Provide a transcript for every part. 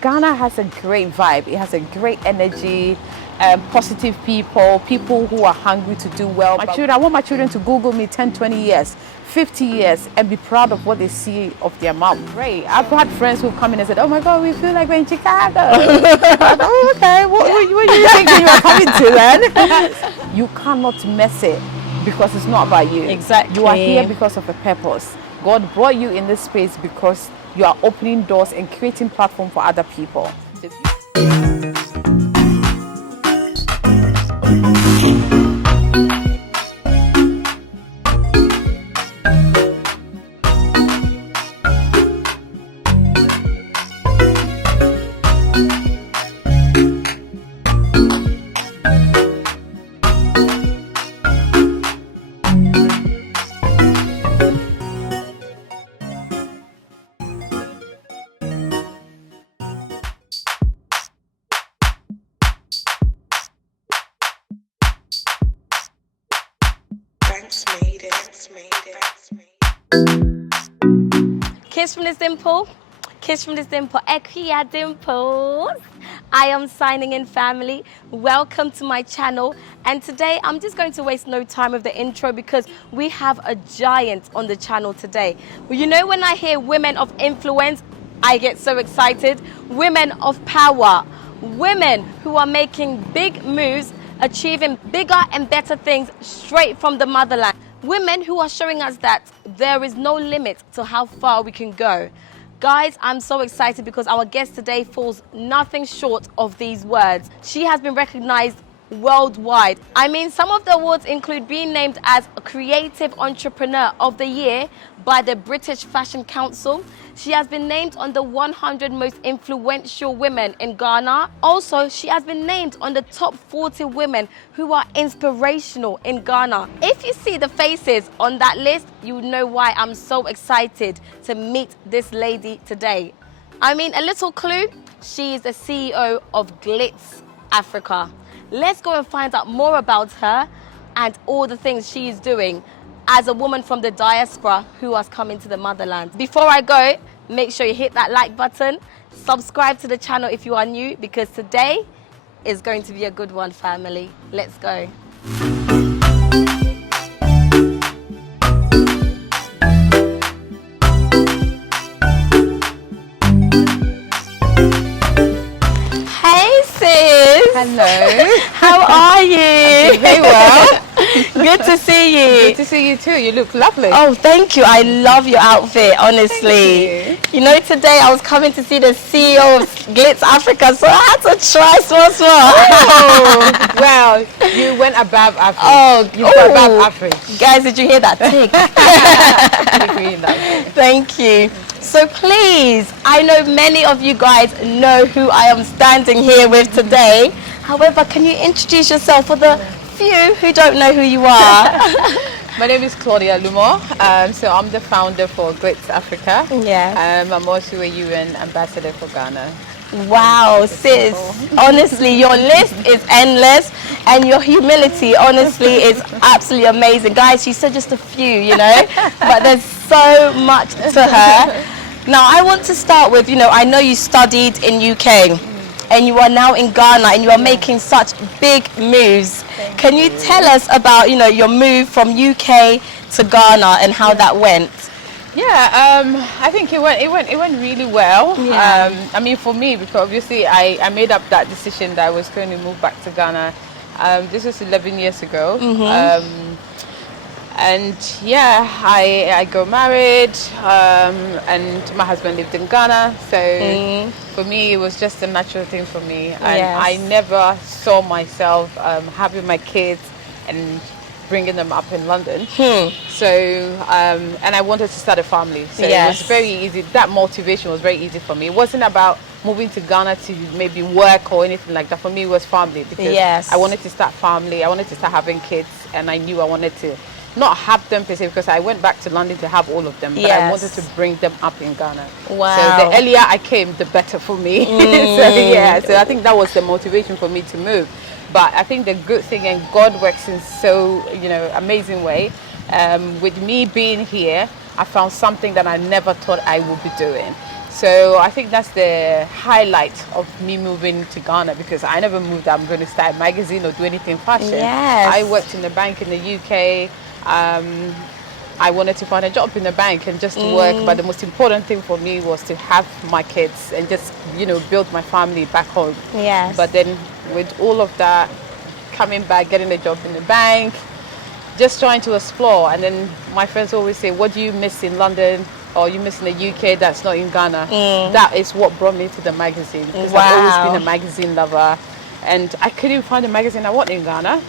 Ghana has a great vibe. It has a great energy, positive people who are hungry to do well. I want my children to Google me 10, 20 years, 50 years, and be proud of what they see of their mom. Great. I've had friends who come in and said, oh my God, we feel like we're in Chicago. Oh, okay, what are you thinking you are coming to then? You cannot mess it because it's not about you. Exactly. You are here because of a purpose. God brought you in this space because you are opening doors and creating platform for other people. Kiss from this dimple. Kiss from this dimple. Akua Dimples. I am signing in, family. Welcome to my channel. And today I'm just going to waste no time with the intro because we have a giant on the channel today. Well, you know, when I hear women of influence, I get so excited. Women of power. Women who are making big moves, achieving bigger and better things straight from the motherland. Women who are showing us that there is no limit to how far we can go. Guys, I'm so excited because our guest today falls nothing short of these words. She has been recognized worldwide. I mean, some of the awards include being named as a Creative Entrepreneur of the Year by the British Fashion Council. She has been named on the 100 most influential women in Ghana. Also, she has been named on the top 40 women who are inspirational in Ghana. If you see the faces on that list, you know why I'm so excited to meet this lady today. I mean, a little clue, she is the CEO of Glitz Africa. Let's go and find out more about her and all the things she is doing as a woman from the diaspora who has come into the motherland. Before I go, make sure you hit that like button, subscribe to the channel if you are new, because today is going to be a good one, family. Let's go. Hey sis! Hello. How are you? Very well. Good to see you. Good to see you too. You look lovely. Oh, thank you. I love your outfit, honestly. Thank you know, today I was coming to see the CEO of Glitz Africa, so I had to try small. Oh, well, you went above average. Oh, you went above average. Guys, did you hear that tick? Thank you. So please, I know many of you guys know who I am standing here with today. However, can you introduce yourself for the few who don't know who you are? My name is Claudia Lumor. So I'm the founder for Glitz Africa. Yeah. I'm also a UN ambassador for Ghana. Wow, sis. Honestly, your list is endless and your humility, honestly, is absolutely amazing. Guys, she said just a few, you know, but there's so much to her. Now, I want to start with, you know, I know you studied in UK and you are now in Ghana and you are making such big moves. Can you tell us about, you know, your move from UK to Ghana and how that went? Yeah, I think it went really well. Yeah. I mean, for me, because obviously I made up that decision that I was going to move back to Ghana. This was 11 years ago. And yeah, I got married, and my husband lived in Ghana. So for me, it was just a natural thing for me. And I never saw myself having my kids and bringing them up in London. So, and I wanted to start a family. So it was very easy. That motivation was very easy for me. It wasn't about moving to Ghana to maybe work or anything like that. For me, it was family, because I wanted to start family. I wanted to start having kids, and I knew I wanted to not have them per se, because I went back to London to have all of them, but I wanted to bring them up in Ghana. Wow. So the earlier I came, the better for me. So I think that was the motivation for me to move. But I think the good thing, and God works in so, you know, amazing way. With me being here, I found something that I never thought I would be doing. So I think that's the highlight of me moving to Ghana, because I never moved that I'm going to start a magazine or do anything fashion. Yes. I worked in the bank in the UK. I wanted to find a job in the bank and just work, but the most important thing for me was to have my kids and just, you know, build my family back home. Yes. But then with all of that, coming back, getting a job in the bank, just trying to explore. And then my friends always say, what do you miss in London or you miss in the UK that's not in Ghana? That is what brought me to the magazine, because I've always been a magazine lover, and I couldn't find a magazine I want in Ghana.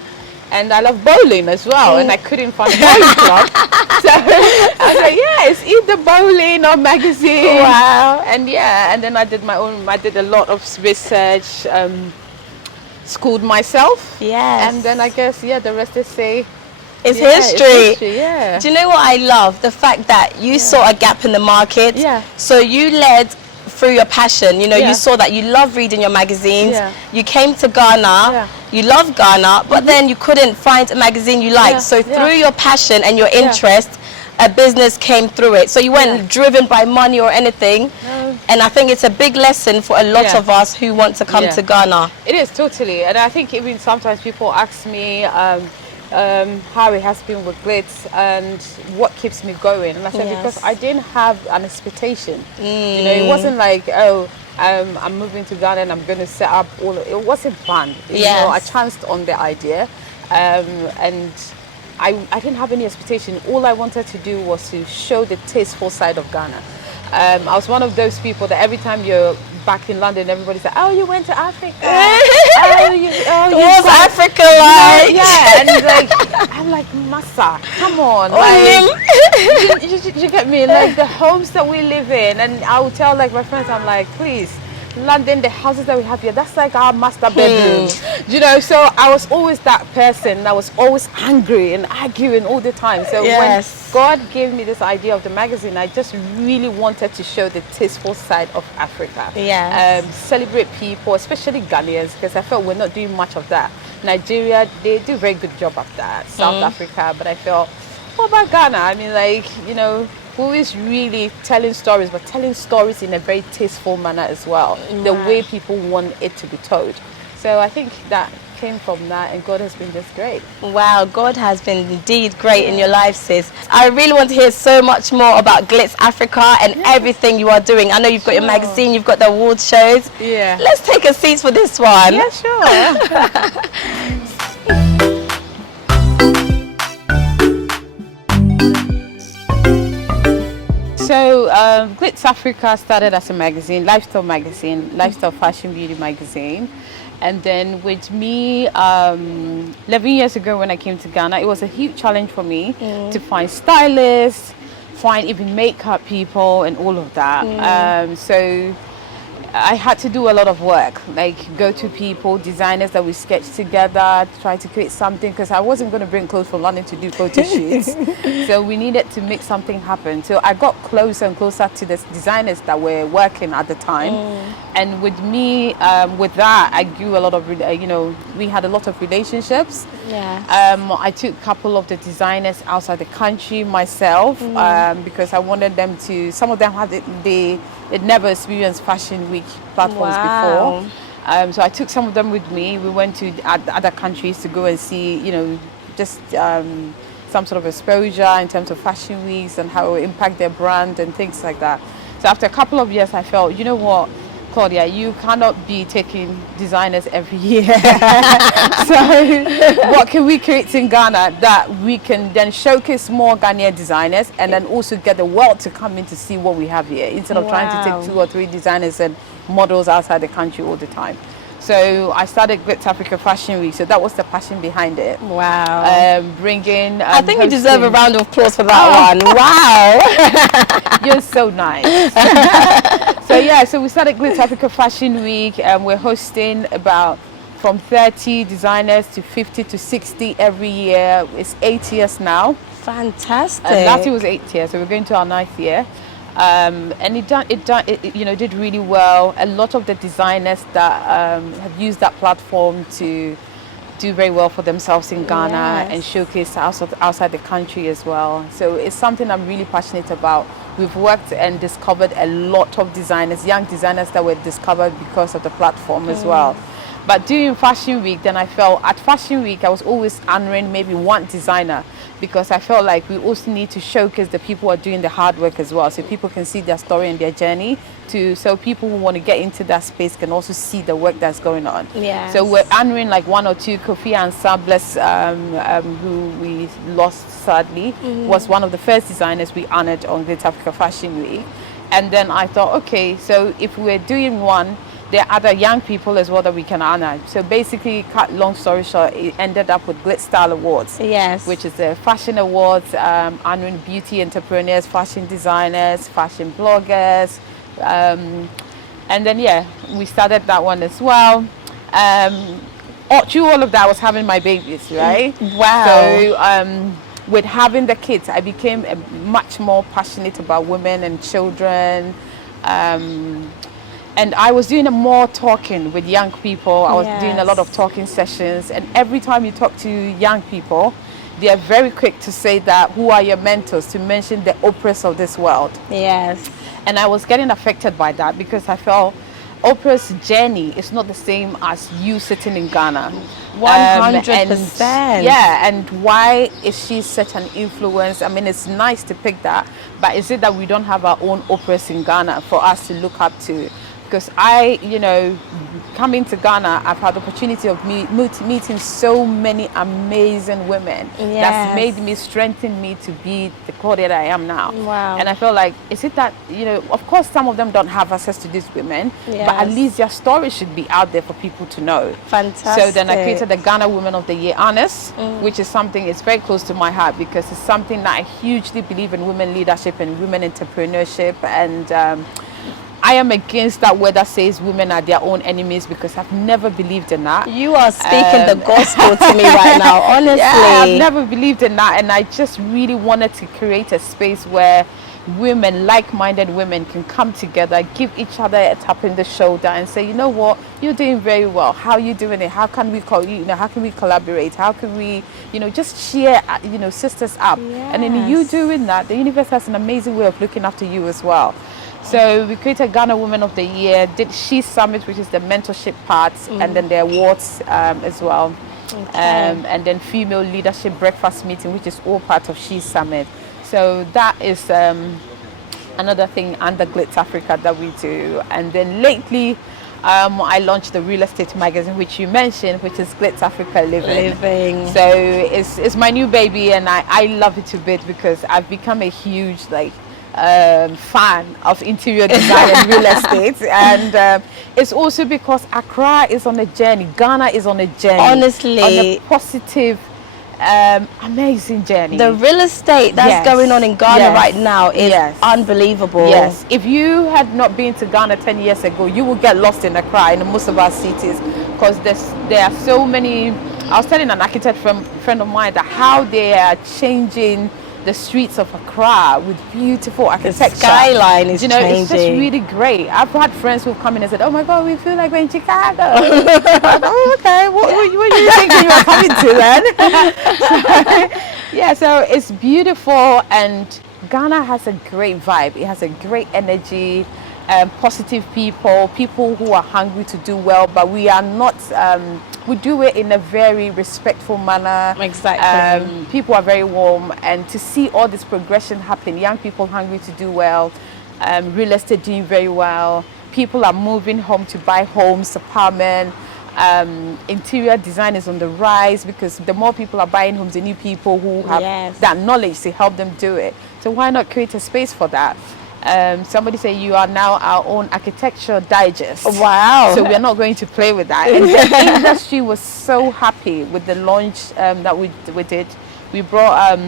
And I love bowling as well, and I couldn't find a bowling club. So I was like, yeah, it's either bowling or magazine. Wow. And yeah, and then I did my own, I did a lot of research, schooled myself. Yes. And then I guess, yeah, the rest is say, it's history. history. Yeah. Do you know what I love? The fact that you saw a gap in the market. Yeah. So you led through your passion. You know, Yeah. you saw that you love reading your magazines. Yeah. You came to Ghana. Yeah. You love Ghana, but then you couldn't find a magazine you liked. Yeah. So Yeah. through your passion and your interest, a business came through it. So you weren't driven by money or anything. No. And I think it's a big lesson for a lot of us who want to come to Ghana. It is, totally. And I think even sometimes people ask me how it has been with Glitz and what keeps me going. And I said, because I didn't have an expectation. You know, it wasn't like, oh, I'm moving to Ghana and I'm going to set up all. It wasn't planned. You know, I chanced on the idea, and I didn't have any expectation. All I wanted to do was to show the tasteful side of Ghana. I was one of those people that every time you're back in London, everybody said, "Oh, you went to Africa." What's Africa like? Yeah, and like I'm like, Massa, come on, like, you get me? Like the homes that we live in, and I would tell like my friends, I'm like, please, London, the houses that we have here, that's like our master bedroom. You know, so I was always that person that was always angry and arguing all the time. So when God gave me this idea of the magazine, I just really wanted to show the tasteful side of Africa. Celebrate people, especially Ghanaians, because I felt we're not doing much of that. Nigeria, they do a very good job of that. South Africa, but I felt, what about Ghana? I mean, like, you know, who is really telling stories, but telling stories in a very tasteful manner as well, the way people want it to be told. So I think that came from that, and God has been just great. Wow, God has been indeed great in your life, sis. I really want to hear so much more about Glitz Africa and everything you are doing. I know you've got your magazine, you've got the award shows. Yeah. Let's take a seat for this one. Yeah, sure. So Glitz Africa started as a magazine, lifestyle fashion beauty magazine. And then with me, 11 years ago when I came to Ghana, it was a huge challenge for me to find stylists, find even makeup people and all of that. So I had to do a lot of work, like go to people, designers that we sketched together, try to create something, because I wasn't going to bring clothes from London to do photo shoots. So we needed to make something happen. So I got closer and closer to the designers that were working at the time. And with me, with that, I grew a lot of, you know, we had a lot of relationships. I took a couple of the designers outside the country myself, because I wanted them to, some of them had they'd never experienced Fashion Week platforms before. So I took some of them with me. We went to other countries to go and see, you know, just some sort of exposure in terms of Fashion Weeks and how it would impact their brand and things like that. So after a couple of years, I felt, you know what, Claudia, you cannot be taking designers every year. So what can we create in Ghana that we can then showcase more Ghanaian designers and then also get the world to come in to see what we have here, instead of trying to take 2 or 3 designers and models outside the country all the time. So I started Glitz Africa Fashion Week. So that was the passion behind it. Wow. Bringing... I think you deserve a round of applause for that one. Wow. You're so nice. So yeah, so we started Glitz Africa Fashion Week, and we're hosting about from 30 designers to 50 to 60 every year. It's 8 years now. Fantastic. And last year was 8 years, so we're going to our 9th year. And it you know, did really well. A lot of the designers that have used that platform to do very well for themselves in Ghana and showcase outside the country as well. So it's something I'm really passionate about. We've worked and discovered a lot of designers, young designers that were discovered because of the platform as well. But during Fashion Week, then I felt at Fashion Week, I was always honoring maybe one designer, because I felt like we also need to showcase the people who are doing the hard work as well, so people can see their story and their journey, so people who want to get into that space can also see the work that's going on. So we're honoring like one or two. Kofi and Sabless, who we lost sadly, was one of the first designers we honored on Glitz Africa Fashion Week. And then I thought, okay, so if we're doing one, there are other young people as well that we can honor. So basically, cut long story short, it ended up with Glitz Style Awards, which is the fashion awards, honoring beauty entrepreneurs, fashion designers, fashion bloggers, and then we started that one as well. Through all of that, I was having my babies, right? Wow. So with having the kids, I became much more passionate about women and children. And I was doing more talking with young people. I was doing a lot of talking sessions. And every time you talk to young people, they are very quick to say that, who are your mentors, to mention the Oprahs of this world. And I was getting affected by that, because I felt Oprah's journey is not the same as you sitting in Ghana. 100%. And why is she such an influence? I mean, it's nice to pick that, but is it that we don't have our own Oprahs in Ghana for us to look up to? Because coming to Ghana, I've had the opportunity of meeting so many amazing women. That's made me, strengthened me to be the Claudia that I am now. And I feel like, is it that, of course some of them don't have access to these women, but at least their story should be out there for people to know. Fantastic. So then I created the Ghana Women of the Year Honors, which is something, it's very close to my heart, because it's something that I hugely believe in, women leadership and women entrepreneurship. And I am against that word that says women are their own enemies, because I've never believed in that. You are speaking the gospel to me right now, honestly. I've never believed in that, and I just really wanted to create a space where women, like-minded women, can come together, give each other a tap in the shoulder and say, you know what, you're doing very well. How are you doing it? How can we how can we collaborate? How can we, just cheer, sisters up? And in you doing that, the universe has an amazing way of looking after you as well. So we created Ghana Women of the Year, did She Summit, which is the mentorship part, and then the awards as well. And then Female Leadership Breakfast Meeting, which is all part of She Summit. So that is another thing under Glitz Africa that we do. And then lately, I launched the real estate magazine, which you mentioned, which is Glitz Africa Living. So it's my new baby, and I love it a bit, because I've become a huge fan of interior design and real estate, and it's also because Accra is on a journey, Ghana is on a journey, honestly, on a positive, amazing journey. The real estate that's going on in Ghana right now is unbelievable. If you had not been to Ghana 10 years ago, you would get lost in Accra, in most of our cities, because there are so many. I was telling an architect friend of mine that how they are changing the streets of Accra with beautiful architecture. The skyline is changing. It's just really great. I've had friends who've come in and said, oh my God, we feel like we're in Chicago. Oh, okay, what are you thinking you're coming to then? So it's beautiful, and Ghana has a great vibe. It has a great energy, positive people who are hungry to do well, but we are not, we do it in a very respectful manner. Exactly. People are very warm, and to see all this progression happen, young people hungry to do well, real estate doing very well, people are moving home to buy homes, apartments, interior design is on the rise, because the more people are buying homes, the new people who have that knowledge to help them do it. So why not create a space for that? Somebody said you are now our own architecture digest. Wow. So we're not going to play with that. And the industry was so happy with the launch that we did. We brought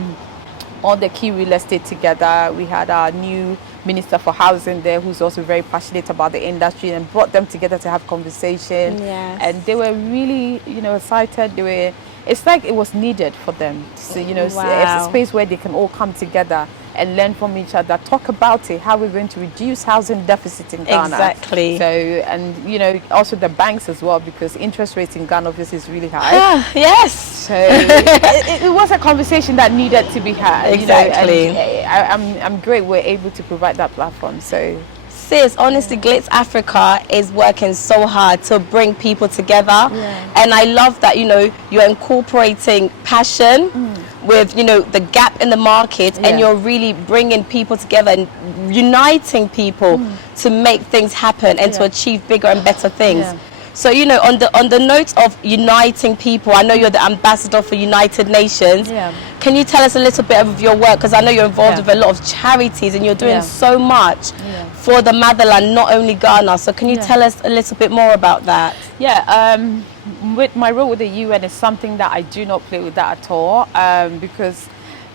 all the key real estate together. We had our new Minister for Housing there, who's also very passionate about the industry, and brought them together to have conversation. And they were really, excited. They were it's like it was needed for them. So, you know, it's a space where they can all come together and learn from each other, talk about it, how we're going to reduce housing deficit in Ghana. Exactly. So, and you know, also the banks as well, because interest rates in Ghana obviously is really high. Yes. So it was a conversation that needed to be had. Exactly. You know, and I'm great we're able to provide that platform. So. Sis, honestly, Glitz Africa is working so hard to bring people together, and I love that, you know, you're incorporating passion with, you know, the gap in the market, and you're really bringing people together and uniting people to make things happen and to achieve bigger and better things. So, you know, on the note of uniting people, I know you're the ambassador for United Nations. Can you tell us a little bit of your work? Because I know you're involved with a lot of charities, and you're doing so much for the motherland, not only Ghana. So can you tell us a little bit more about that? With my role with the UN is something that I do not play with that at all, because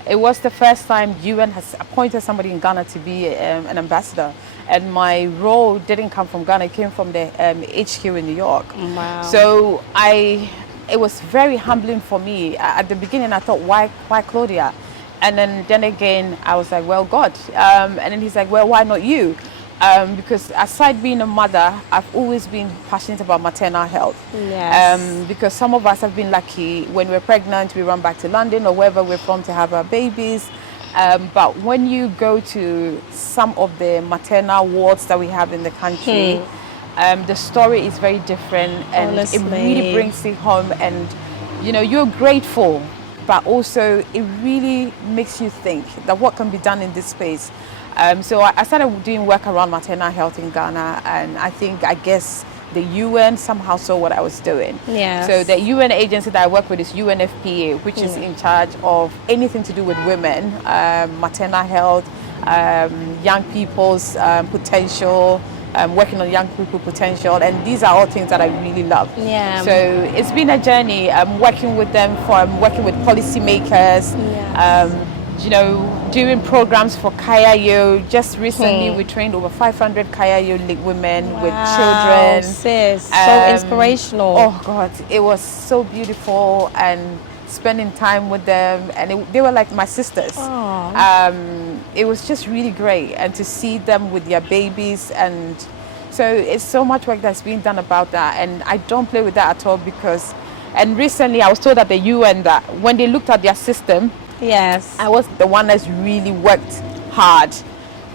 it was the first time UN has appointed somebody in Ghana to be an ambassador. And my role didn't come from Ghana, it came from the HQ in New York. Wow. So it was very humbling for me. At the beginning I thought, why Claudia? And then again I was like, well, God. And then he's like, well, why not you? Because aside being a mother, I've always been passionate about maternal health. Because some of us have been lucky, when we're pregnant we run back to London or wherever we're from to have our babies. But when you go to some of the maternal wards that we have in the country, the story is very different, and it really brings it home, and you know, you're grateful, but also it really makes you think that what can be done in this space. So I started doing work around maternal health in Ghana, and I guess the UN somehow saw what I was doing. So the UN agency that I work with is UNFPA, which is in charge of anything to do with women, maternal health, young people's potential, working on young people potential, and these are all things that I really love. So it's been a journey. Working with them, working with policymakers, you know, doing programs for Kayayo. Just recently we trained over 500 Kayayo women with children. Sis, so inspirational. Oh God, it was so beautiful, and spending time with them, and they were like my sisters. It was just really great, and to see them with their babies, and so it's so much work that's being done about that, and I don't play with that at all, because, and recently I was told at the UN that when they looked at their system, I was the one that's really worked hard.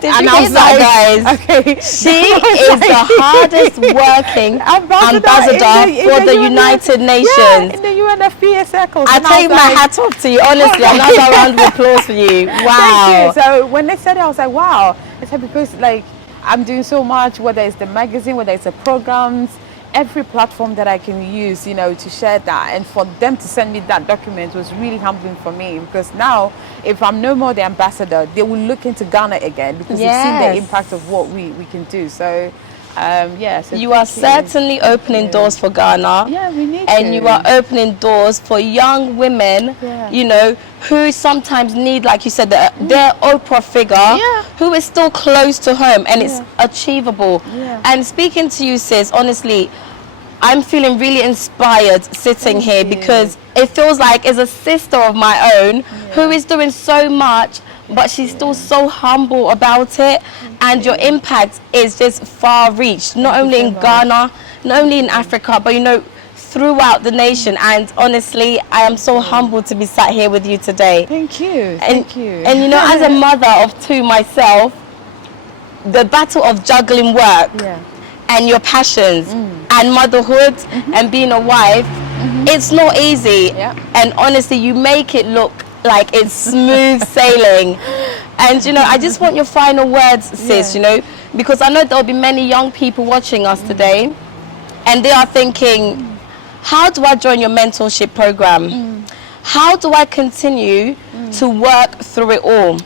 Did you hear that, guys? Okay. She is the hardest working ambassador for the United Nations. In the UNFPA circles. I take my hat off to you, honestly. Another round of applause for you. Wow. Thank you. So when they said it, I was like, wow. I said, because like I'm doing so much, whether it's the magazine, whether it's the programs, every platform that I can use, you know, to share that, and for them to send me that document was really humbling for me, because now if I'm no more the ambassador, they will look into Ghana again, because they've seen the impact of what we can do. So so you are certainly opening doors for Ghana. We need and you are opening doors for young women, you know, who sometimes need, like you said, their Oprah figure, who is still close to home, and it's achievable. And speaking to you, sis, honestly, I'm feeling really inspired sitting here, because it feels like it's a sister of my own who is doing so much, but she's still so humble about it, and your impact is just far reached, not only in Ghana, not only in Africa, but you know, throughout the nation. And honestly, I am so humbled to be sat here with you today. Thank you. Thank you. And you know, as a mother of two myself, the battle of juggling work and your passions and motherhood and being a wife, it's not easy. And honestly, you make it look like it's smooth sailing. And you know, I just want your final words, sis, you know, because I know there'll be many young people watching us today, and they are thinking, how do I join your mentorship program? How do I continue to work through it all?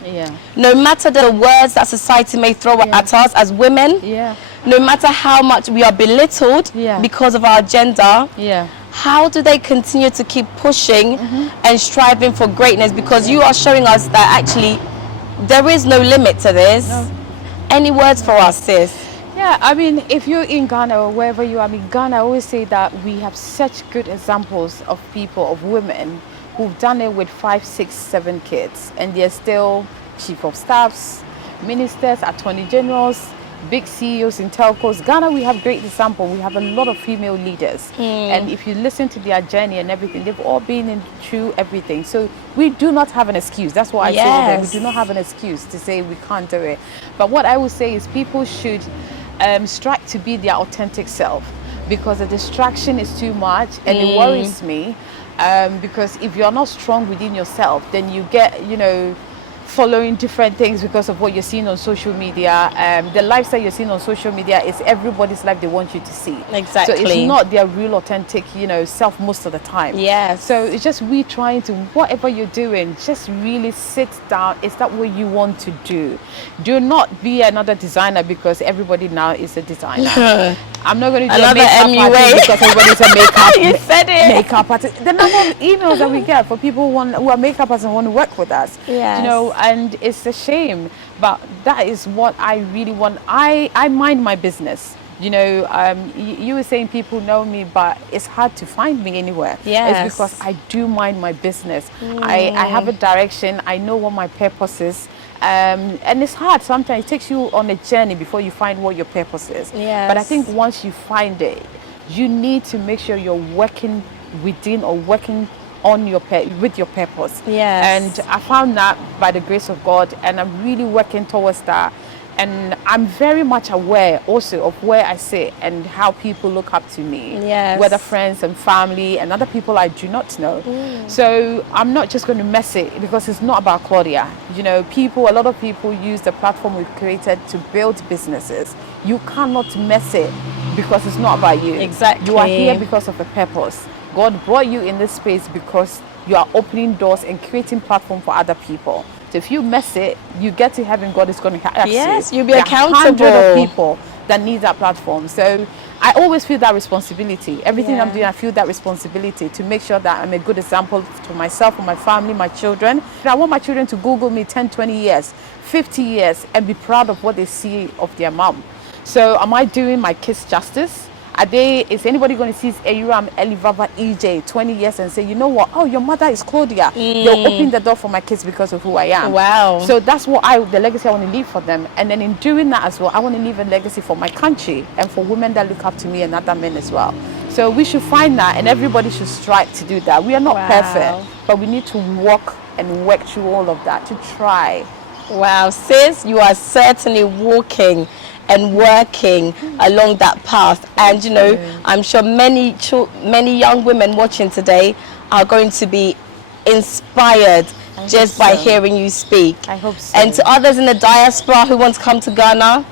No matter the words that society may throw at us as women, no matter how much we are belittled because of our gender, how do they continue to keep pushing and striving for greatness? Because you are showing us that actually there is no limit to this. Any words for us, sis? Yeah, I mean, if you're in Ghana or wherever you are, I mean, Ghana, I always say that we have such good examples of people, of women who've done it with 5, 6, 7 kids, and they're still chief of staffs, ministers, attorney generals, big CEOs in telcos. Ghana, we have great example. We have a lot of female leaders, and if you listen to their journey and everything, they've all been through everything. So we do not have an excuse. That's why I say that we do not have an excuse to say we can't do it. But what I would say is people should strive to be their authentic self, because the distraction is too much, and it worries me, because if you're not strong within yourself, then you get, following different things because of what you're seeing on social media. The lifestyle you're seeing on social media is everybody's life they want you to see. Exactly. So it's not their real authentic, self most of the time. Yes. So it's just we trying to, whatever you're doing, just really sit down. Is that what you want to do? Do not be another designer because everybody now is a designer. I'm not going to do another a makeup party because everybody's a makeup. You said it. Makeup artist. The number of emails that we get for people who are makeup artists and want to work with us. Yes. And it's a shame, but that is what I really want. I mind my business. You were saying people know me, but it's hard to find me anywhere. Yes. It's because I do mind my business. I have a direction. I know what my purpose is. And it's hard sometimes. It takes you on a journey before you find what your purpose is. Yes. But I think once you find it, you need to make sure you're working within or working on with your purpose. Yes. And I found that by the grace of God, and I'm really working towards that. And I'm very much aware also of where I sit and how people look up to me. Yes. Whether friends and family and other people I do not know. So I'm not just going to mess it, because it's not about Claudia. A lot of people use the platform we've created to build businesses. You cannot mess it because it's not about you. Exactly. You are here because of a purpose. God brought you in this space because you are opening doors and creating platform for other people. So if you mess it, you get to heaven, God is going to ask you. Yes, you'll be there accountable. Are hundreds of people that need that platform. So I always feel that responsibility. Everything I'm doing, I feel that responsibility to make sure that I'm a good example to myself, for my family, my children. I want my children to Google me 10, 20 years, 50 years, and be proud of what they see of their mom. So am I doing my kids justice? Is anybody going to see Ayuram Elivava EJ 20 years and say, you know what, oh, your mother is Claudia. They'll open the door for my kids because of who I am. Wow. So that's what the legacy I want to leave for them. And then in doing that as well, I want to leave a legacy for my country and for women that look up to me and other men as well. So we should find that, and everybody should strive to do that. We are not perfect, but we need to walk and work through all of that to try. Wow, sis, you are certainly walking and working along that path, and I'm sure many young women watching today are going to be inspired just by hearing you speak. I hope so. And to others in the diaspora who want to come to Ghana,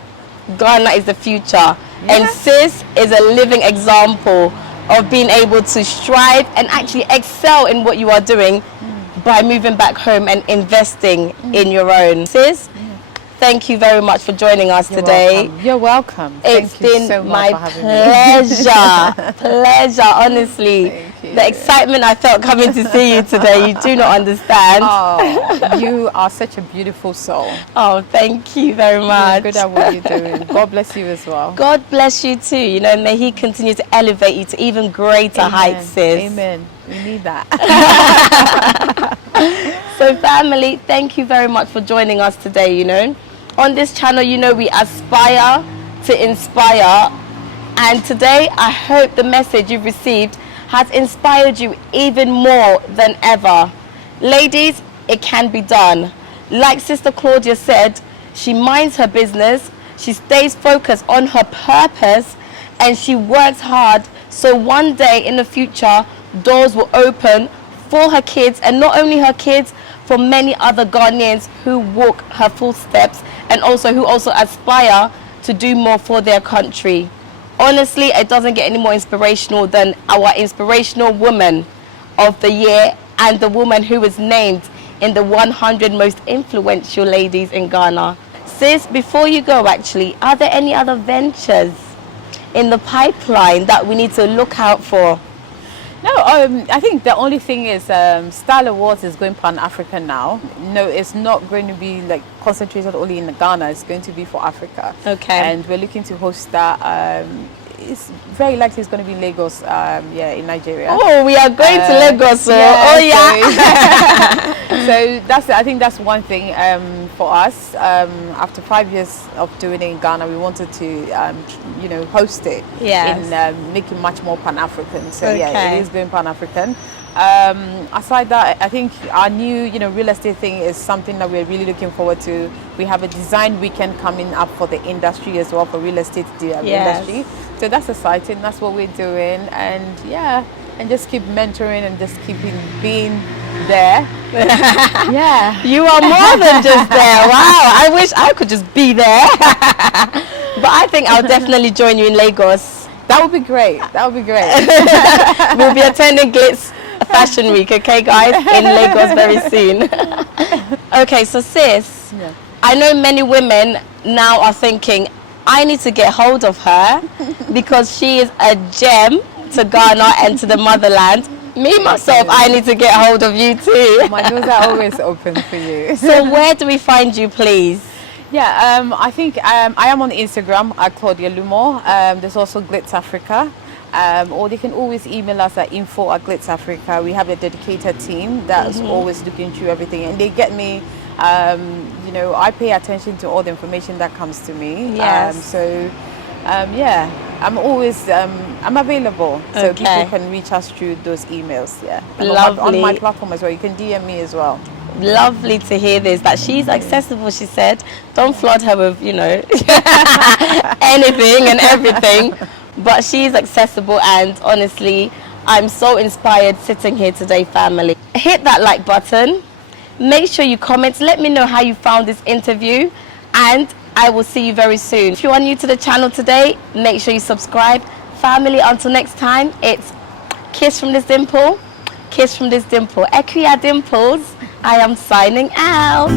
Ghana is the future, and sis is a living example of being able to strive and actually excel in what you are doing by moving back home and investing in your own. Sis, thank you very much for joining us today. Welcome. You're welcome. It's Thank you been so much my for having me. pleasure, honestly. Thank you. The excitement I felt coming to see you today, you do not understand. Oh, you are such a beautiful soul. Oh, thank you very much. You're good at what you're doing. God bless you as well. God bless you too. May He continue to elevate you to even greater heights, sis. Amen. We need that. So family, thank you very much for joining us today. On this channel, we aspire to inspire, and today I hope the message you've received has inspired you even more than ever. Ladies, it can be done. Like Sister Claudia said, she minds her business, she stays focused on her purpose, and she works hard, so one day in the future doors will open for her kids, and not only her kids, for many other Ghanaians who walk her footsteps and who also aspire to do more for their country. Honestly, it doesn't get any more inspirational than our inspirational woman of the year, and the woman who was named in the 100 most influential ladies in Ghana. Sis, before you go, actually, are there any other ventures in the pipeline that we need to look out for? No, I think the only thing is Style Awards is going Pan-African now. No, it's not going to be like concentrated only in Ghana. It's going to be for Africa. Okay. And we're looking to host that. It's very likely it's going to be in Lagos, in Nigeria. Oh, we are going to Lagos. So. So I think that's one thing for us. After 5 years of doing it in Ghana, we wanted to, host it in making much more Pan-African. So yeah, it is going Pan-African. Aside that, I think our new, real estate thing is something that we're really looking forward to. We have a design weekend coming up for the industry as well, for real estate industry. So that's exciting. That's what we're doing, and and just keep mentoring and just keeping being there. You are more than just there. Wow, I wish I could just be there. But I think I'll definitely join you in Lagos. That would be great. That would be great. We'll be attending Glitz Fashion Week, okay guys, in Lagos very soon. Okay, so sis, I know many women now are thinking, I need to get hold of her because she is a gem to Ghana and to the motherland. Me, myself, I need to get hold of you too. My doors are always open for you. So where do we find you, please? I think I am on Instagram at Claudia Lumor. There's also Glitz Africa. Or they can always email us at info@Glitz Africa. We have a dedicated team that's always looking through everything, and they get me. I pay attention to all the information that comes to me. I'm always I'm available, so people can reach us through those emails. Lovely. On my platform as well. You can DM me as well. Lovely to hear this, that she's accessible. She said, don't flood her with anything and everything, but she's accessible, and honestly I'm so inspired sitting here today, family. Hit that like button, make sure you comment, let me know how you found this interview, and I will see you very soon. If you are new to the channel today, make sure you subscribe. Family, until next time, it's kiss from this dimple, kiss from this dimple. Akua Dimples, I am signing out.